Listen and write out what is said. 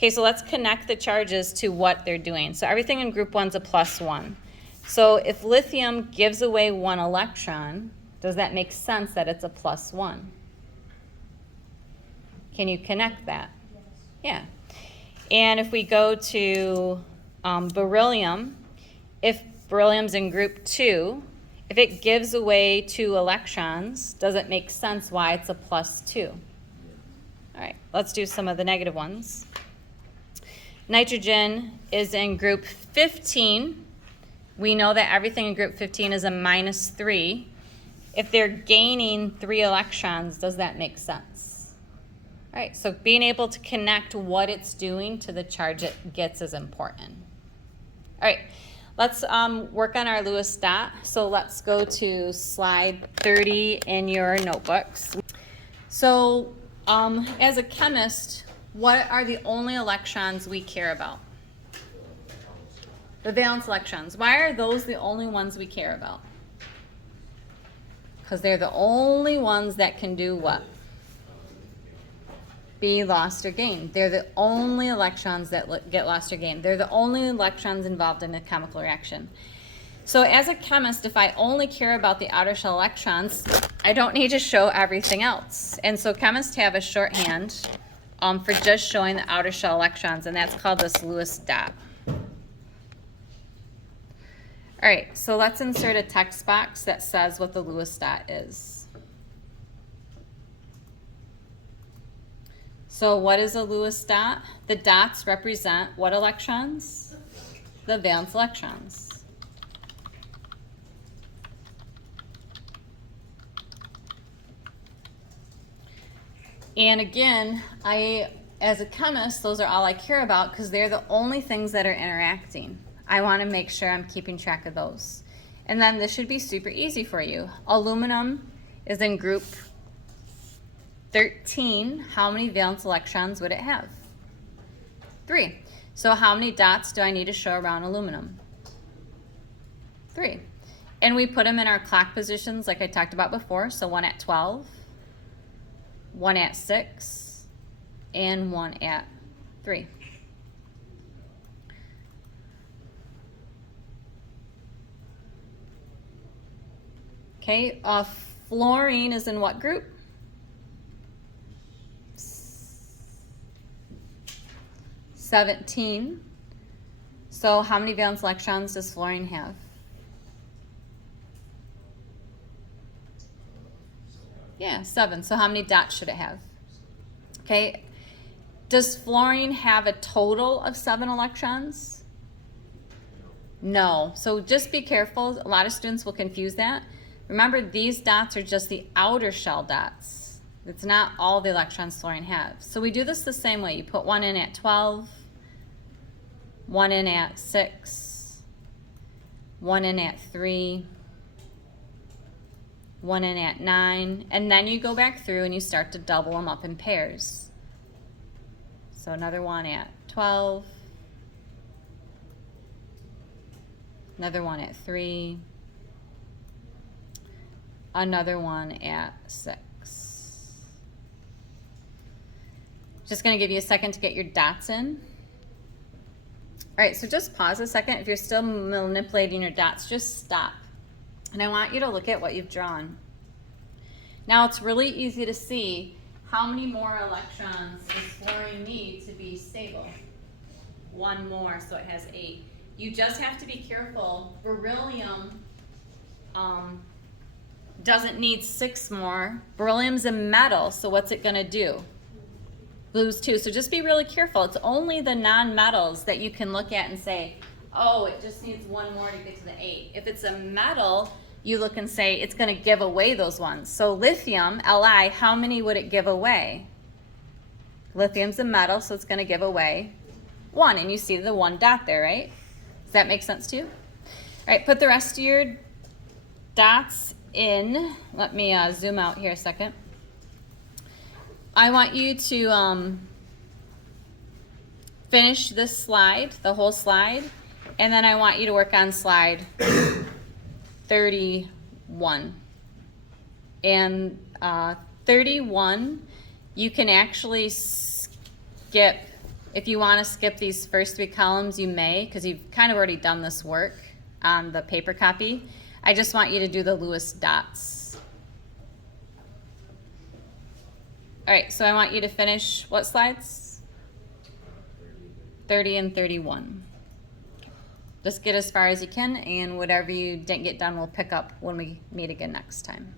Okay, so let's connect the charges to what they're doing. So everything in group 1's a +1. So if lithium gives away 1 electron, does that make sense that it's a +1? Can you connect that? Yeah. And if we go to beryllium, if beryllium's in group 2, if it gives away 2 electrons, does it make sense why it's a +2? All right, let's do some of the negative ones. Nitrogen is in group 15. We know that everything in group 15 is a -3. If they're gaining 3 electrons, does that make sense? All right, so being able to connect what it's doing to the charge it gets is important. All right, let's work on our Lewis dot. So let's go to slide 30 in your notebooks. So as a chemist, what are the only electrons we care about? The valence electrons. Why are those the only ones we care about? Because they're the only ones that can do what? Be lost or gained. They're the only electrons that get lost or gained. They're the only electrons involved in a chemical reaction. So as a chemist, if I only care about the outer shell electrons, I don't need to show everything else. And so chemists have a shorthand for just showing the outer shell electrons, and that's called this Lewis dot. All right, so let's insert a text box that says what the Lewis dot is. So what is a Lewis dot? The dots represent what electrons? The valence electrons. And again, as a chemist, those are all I care about because they're the only things that are interacting. I want to make sure I'm keeping track of those. And then this should be super easy for you. Aluminum is in group 13. How many valence electrons would it have? 3. So how many dots do I need to show around aluminum? 3. And we put them in our clock positions like I talked about before. So 1 at 12, 1 at 6, and 1 at 3. Okay, fluorine is in what group? 17. So how many valence electrons does fluorine have? Yeah, 7. So how many dots should it have? Okay, does fluorine have a total of 7 electrons? No, so just be careful. A lot of students will confuse that. Remember, these dots are just the outer shell dots. It's not all the electrons fluorine has. So we do this the same way. You put 1 in at 12, 1 in at 6, 1 in at 3, 1 in at 9, and then you go back through and you start to double them up in pairs. So another 1 at 12, another 1 at 3, another 1 at 6. Just going to give you a second to get your dots in. All right, so just pause a second. If you're still manipulating your dots, just stop. And I want you to look at what you've drawn. Now it's really easy to see how many more electrons does fluorine need to be stable? 1 more, so it has 8. You just have to be careful. Beryllium doesn't need 6 more. Beryllium's a metal, so what's it gonna do? Lose 2. So just be really careful. It's only the non-metals that you can look at and say, oh, it just needs 1 more to get to the 8. If it's a metal, you look and say it's going to give away those ones. So lithium, Li, how many would it give away? Lithium's a metal, so it's going to give away 1. And you see the 1 dot there, right? Does that make sense to you? All right, put the rest of your dots in. Let me zoom out here a second. I want you to finish this slide, the whole slide, and then I want you to work on slide 31. And 31, you can actually skip If you want to skip these first 3 columns, you may, because you've kind of already done this work on the paper copy. I just want you to do the Lewis dots. All right, so I want you to finish what slides? 30 and 31. Just get as far as you can, and whatever you didn't get done, we'll pick up when we meet again next time.